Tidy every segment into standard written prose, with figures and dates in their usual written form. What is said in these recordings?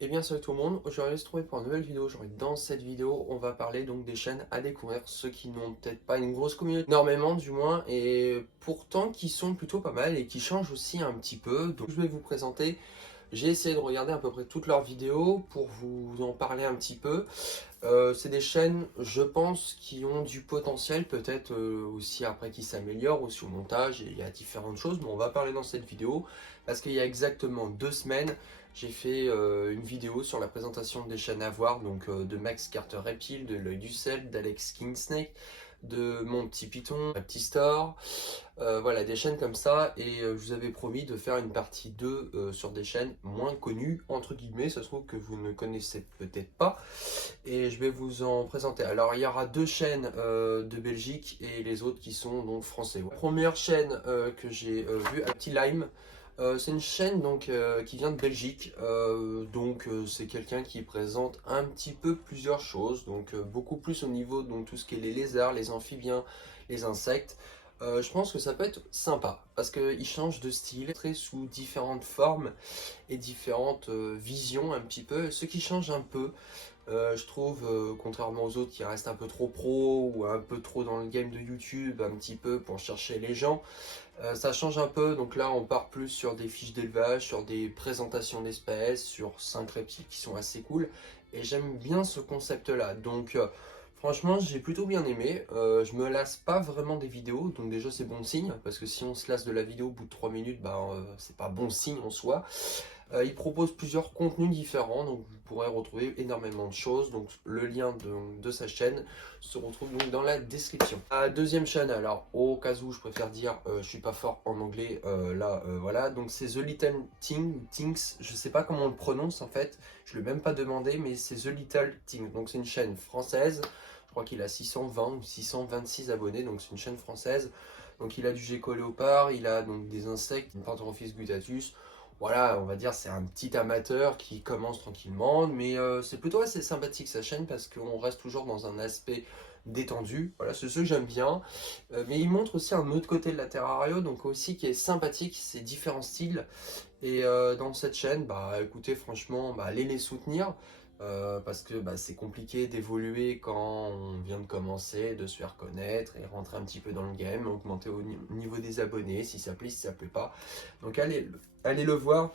Et bien salut tout le monde, aujourd'hui on se retrouve pour une nouvelle vidéo. Aujourd'hui dans cette vidéo on va parler donc des chaînes à découvrir, ceux qui n'ont peut-être pas une grosse communauté, énormément du moins, et pourtant qui sont plutôt pas mal et qui changent aussi un petit peu. Donc je vais vous présenter, j'ai essayé de regarder à peu près toutes leurs vidéos pour vous en parler un petit peu. C'est des chaînes, je pense, qui ont du potentiel, peut-être aussi après qui s'améliorent, aussi au montage, et il y a différentes choses, mais on va parler dans cette vidéo, parce qu'il y a exactement 2 semaines, j'ai fait une vidéo sur la présentation des chaînes à voir, donc de Max Carter Reptile, de L'Oeil du Sel, d'Alex Kingsnake, de Mon Petit Python, Raptistor, voilà, des chaînes comme ça, et je vous avais promis de faire une partie 2 sur des chaînes moins connues, entre guillemets, ça se trouve que vous ne connaissez peut-être pas, et je vais vous en présenter. Alors il y aura 2 chaînes de Belgique et les autres qui sont donc français. La première chaîne que j'ai vue, Petit Lime, c'est une chaîne donc qui vient de Belgique, c'est quelqu'un qui présente un petit peu plusieurs choses, donc beaucoup plus au niveau de tout ce qui est les lézards, les amphibiens, les insectes. Je pense que ça peut être sympa parce qu'il change de style, très sous différentes formes et différentes visions un petit peu. Ce qui change un peu, je trouve, contrairement aux autres qui restent un peu trop pro ou un peu trop dans le game de YouTube, un petit peu pour chercher les gens, ça change un peu. Donc là, on part plus sur des fiches d'élevage, sur des présentations d'espèces, sur 5 reptiles qui sont assez cool. Et j'aime bien ce concept-là. Donc, franchement, j'ai plutôt bien aimé. Je me lasse pas vraiment des vidéos, donc déjà c'est bon signe, parce que si on se lasse de la vidéo au bout de 3 minutes, c'est pas bon signe en soi. Il propose plusieurs contenus différents, donc vous pourrez retrouver énormément de choses. Donc le lien de sa chaîne se retrouve donc dans la description. La deuxième chaîne, alors au cas où je préfère dire je suis pas fort en anglais, voilà, donc c'est The Little Things, je sais pas comment on le prononce en fait, je ne l'ai même pas demandé, mais c'est The Little Things, donc c'est une chaîne française. Je crois qu'il a 620 ou 626 abonnés, donc c'est une chaîne française. Donc il a du gecko léopard, il a donc des insectes, une Pantherophis guttatus. Voilà, on va dire c'est un petit amateur qui commence tranquillement, mais c'est plutôt assez sympathique sa chaîne parce qu'on reste toujours dans un aspect détendu. Voilà, c'est ce que j'aime bien. Mais il montre aussi un autre côté de la Terrario, donc aussi qui est sympathique, c'est différents styles. Et dans cette chaîne, écoutez, franchement, allez les soutenir. Parce que c'est compliqué d'évoluer quand on vient de commencer, de se faire connaître et rentrer un petit peu dans le game, augmenter au niveau des abonnés, si ça plaît, si ça plaît pas. Donc allez le voir.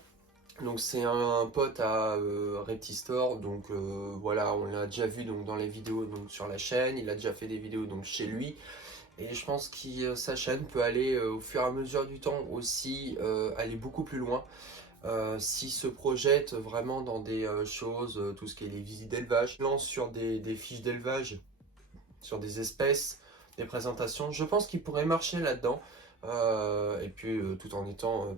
Donc c'est un pote à Reptistore, donc voilà, on l'a déjà vu donc dans les vidéos donc sur la chaîne, il a déjà fait des vidéos donc chez lui. Et je pense que sa chaîne peut aller au fur et à mesure du temps aussi aller beaucoup plus loin. S'il se projette vraiment dans des choses, tout ce qui est les visites d'élevage, lance sur des fiches d'élevage, sur des espèces, des présentations, je pense qu'il pourrait marcher là-dedans. Et puis tout en étant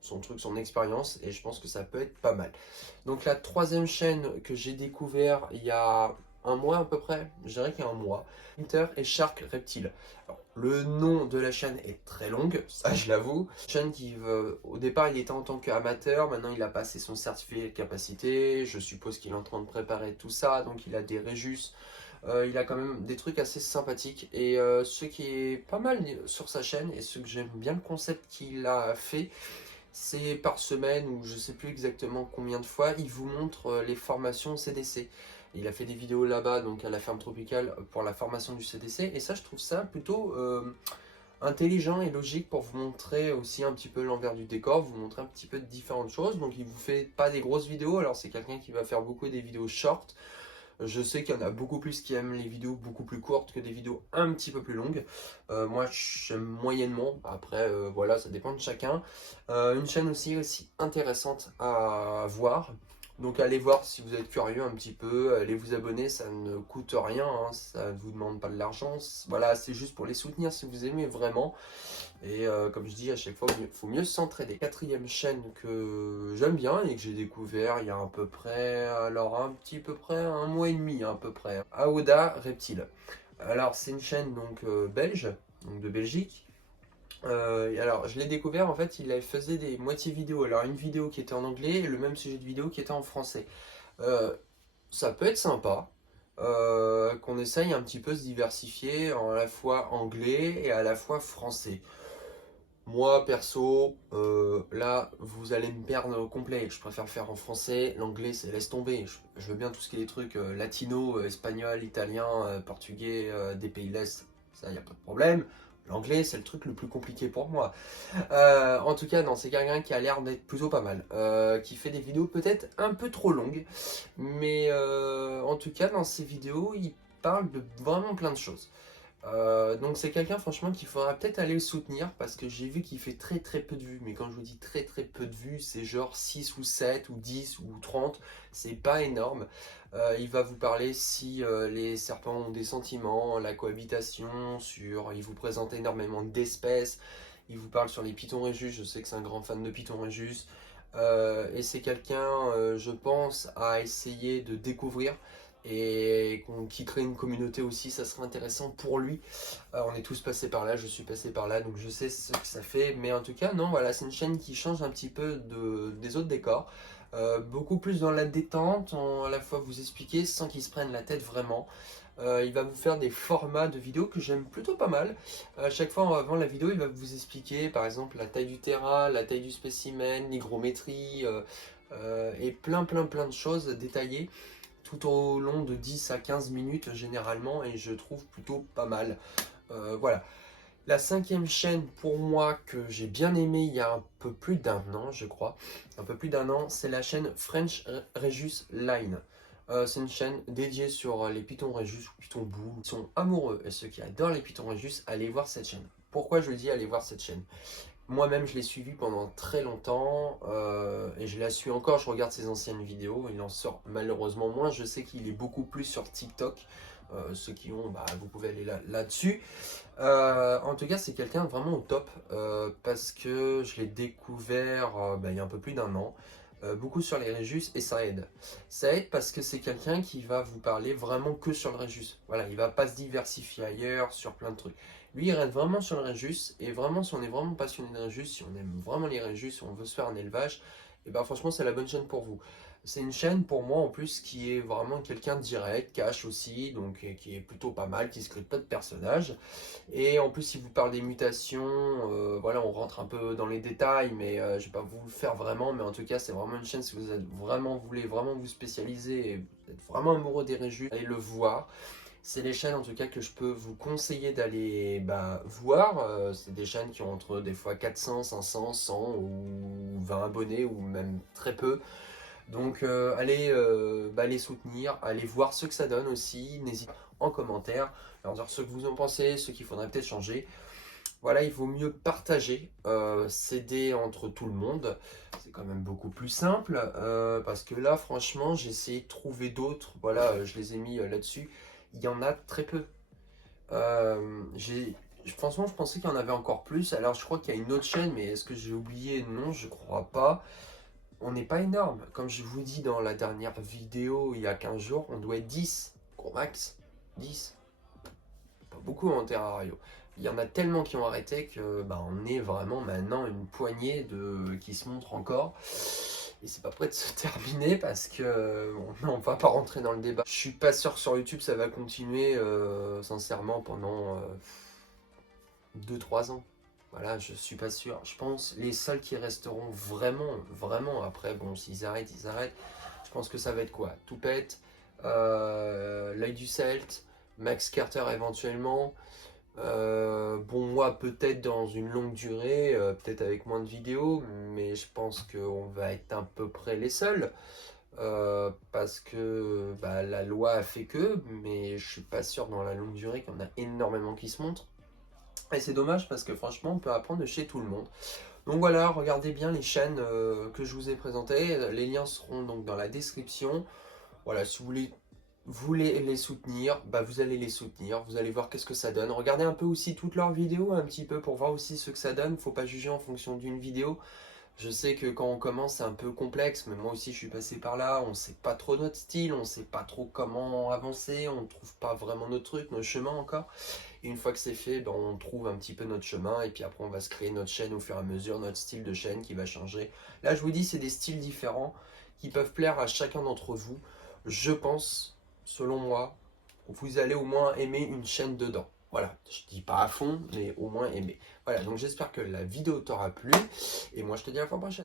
son truc, son expérience, et je pense que ça peut être pas mal. Donc la troisième chaîne que j'ai découvert il y a un mois à peu près, je dirais qu'il y a un mois, Winter et Shark Reptile. Alors, le nom de la chaîne est très longue, ça je l'avoue. Chaîne qui, au départ, il était en tant qu'amateur, maintenant il a passé son certificat de capacité, je suppose qu'il est en train de préparer tout ça, donc il a des Réjus. Il a quand même des trucs assez sympathiques, et ce qui est pas mal sur sa chaîne et ce que j'aime bien le concept qu'il a fait, c'est par semaine ou je sais plus exactement combien de fois, il vous montre les formations CDC. Il a fait des vidéos là-bas, donc à la ferme tropicale, pour la formation du CDC, et ça je trouve ça plutôt intelligent et logique pour vous montrer aussi un petit peu l'envers du décor, vous montrer un petit peu de différentes choses. Donc il vous fait pas des grosses vidéos, alors c'est quelqu'un qui va faire beaucoup des vidéos short. Je sais qu'il y en a beaucoup plus qui aiment les vidéos beaucoup plus courtes que des vidéos un petit peu plus longues. Moi, j'aime moyennement. Après, voilà, ça dépend de chacun. Une chaîne aussi intéressante à voir. Donc allez voir si vous êtes curieux un petit peu, allez vous abonner, ça ne coûte rien, hein, ça ne vous demande pas de l'argent. Voilà, c'est juste pour les soutenir si vous aimez vraiment. Et comme je dis à chaque fois, il faut mieux s'entraider. Quatrième chaîne que j'aime bien et que j'ai découvert il y a à peu près, alors un petit peu près un mois et demi à peu près. Aoda Reptile. Alors c'est une chaîne donc belge, donc de Belgique. Et alors je l'ai découvert, en fait il faisait des moitiés vidéos. Alors une vidéo qui était en anglais et le même sujet de vidéo qui était en français. Euh, Ça peut être sympa. Qu'on essaye un petit peu se diversifier en à la fois anglais et à la fois français. Moi, perso, là, vous allez me perdre au complet. Je préfère le faire en français. L'anglais, c'est laisse tomber. Je veux bien tout ce qui est des trucs latino, espagnol, italien, portugais, des pays de l'Est. Ça, il n'y a pas de problème. L'anglais, c'est le truc le plus compliqué pour moi. En tout cas, non, c'est quelqu'un qui a l'air d'être plutôt pas mal. Qui fait des vidéos peut-être un peu trop longues. Mais en tout cas, dans ses vidéos, il parle de vraiment plein de choses. Donc c'est quelqu'un franchement qu'il faudra peut-être aller le soutenir parce que j'ai vu qu'il fait très très peu de vues. Mais quand je vous dis très très peu de vues, c'est genre 6 ou 7 ou 10 ou 30, c'est pas énorme. Il va vous parler si les serpents ont des sentiments, la cohabitation, il vous présente énormément d'espèces. Il vous parle sur les pitons Régis, je sais que c'est un grand fan de pitons Régis. Et c'est quelqu'un, je pense, à essayer de découvrir et qui crée une communauté aussi, ça serait intéressant pour lui. On est tous passés par là, je suis passé par là, donc je sais ce que ça fait. Mais en tout cas, non, voilà, c'est une chaîne qui change un petit peu des autres décors. Beaucoup plus dans la détente, à la fois vous expliquer sans qu'il se prenne la tête vraiment. Il va vous faire des formats de vidéos que j'aime plutôt pas mal. À chaque fois avant la vidéo, il va vous expliquer par exemple la taille du terrain, la taille du spécimen, l'hygrométrie et plein de choses détaillées tout au long de 10 à 15 minutes généralement et je trouve plutôt pas mal. Voilà. La cinquième chaîne pour moi que j'ai bien aimé il y a un peu plus d'un an je crois, un peu plus d'un an, c'est la chaîne French Regius Line. C'est une chaîne dédiée sur les pitons Regius ou pitons boule. Ils sont amoureux et ceux qui adorent les pitons Regius, allez voir cette chaîne. Pourquoi je dis allez voir cette chaîne? Moi-même, je l'ai suivi pendant très longtemps et je la suis encore. Je regarde ses anciennes vidéos. Il en sort malheureusement moins. Je sais qu'il est beaucoup plus sur TikTok. Ceux qui ont, bah, vous pouvez aller là-dessus. En tout cas, c'est quelqu'un vraiment au top parce que je l'ai découvert bah, il y a un peu plus d'un an. Beaucoup sur les Régis et ça aide. Ça aide parce que c'est quelqu'un qui va vous parler vraiment que sur le Régis. Voilà, il va pas se diversifier ailleurs sur plein de trucs. Lui, il reste vraiment sur le Régis et vraiment, si on est vraiment passionné de Régis, si on aime vraiment les Régis, si on veut se faire un élevage, et ben franchement, c'est la bonne chaîne pour vous. C'est une chaîne pour moi en plus qui est vraiment quelqu'un de direct, cash aussi, donc qui est plutôt pas mal, qui se crée pas de personnages. Et en plus, il vous parle des mutations, voilà, on rentre un peu dans les détails, mais je vais pas vous le faire vraiment. Mais en tout cas, c'est vraiment une chaîne si vous êtes voulez vraiment vous spécialiser et vous êtes vraiment amoureux des Régis, allez le voir. C'est des chaînes en tout cas que je peux vous conseiller d'aller voir. C'est des chaînes qui ont entre des fois 400, 500, 100 ou 20 abonnés ou même très peu. Donc allez les soutenir, allez voir ce que ça donne aussi. N'hésitez pas en commentaire, à leur dire ce que vous en pensez, ce qu'il faudrait peut-être changer. Voilà, il vaut mieux partager, s'aider entre tout le monde. C'est quand même beaucoup plus simple parce que là, franchement, j'ai essayé de trouver d'autres. Voilà, je les ai mis là-dessus. Il y en a très peu. Franchement, je pensais qu'il y en avait encore plus. Alors, je crois qu'il y a une autre chaîne, mais est-ce que j'ai oublié? Non, je crois pas. On n'est pas énorme. Comme je vous dis dans la dernière vidéo, il y a 15 jours, on doit être 10. Gros max. 10. Pas beaucoup en Terrario. Il y en a tellement qui ont arrêté que on est vraiment maintenant une poignée qui se montrent encore. Et c'est pas prêt de se terminer parce que on va pas rentrer dans le débat. Je suis pas sûr que sur YouTube ça va continuer sincèrement pendant 2-3 ans. Voilà, je suis pas sûr. Je pense les seuls qui resteront vraiment après, bon, s'ils arrêtent, ils arrêtent. Je pense que ça va être quoi? Toupette, l'œil du Celte, Max Carter éventuellement. Bon, moi, peut-être dans une longue durée, peut-être avec moins de vidéos, mais je pense qu'on va être à peu près les seuls. Parce que la loi a fait que, mais je suis pas sûr dans la longue durée qu'il y en a énormément qui se montrent. Et c'est dommage parce que franchement, on peut apprendre de chez tout le monde. Donc voilà, regardez bien les chaînes que je vous ai présentées. Les liens seront donc dans la description. Voilà, si vous voulez les soutenir, vous allez les soutenir. Vous allez voir qu'est-ce que ça donne. Regardez un peu aussi toutes leurs vidéos un petit peu pour voir aussi ce que ça donne. Faut pas juger en fonction d'une vidéo. Je sais que quand on commence, c'est un peu complexe, mais moi aussi je suis passé par là. On sait pas trop notre style, on sait pas trop comment avancer, on ne trouve pas vraiment notre truc, nos chemins encore. Et une fois que c'est fait, on trouve un petit peu notre chemin et puis après on va se créer notre chaîne au fur et à mesure, notre style de chaîne qui va changer. Là je vous dis, c'est des styles différents qui peuvent plaire à chacun d'entre vous. Je pense, selon moi, vous allez au moins aimer une chaîne dedans. Voilà, je dis pas à fond, mais au moins aimer. Voilà, donc j'espère que la vidéo t'aura plu, et moi je te dis à la fois prochaine.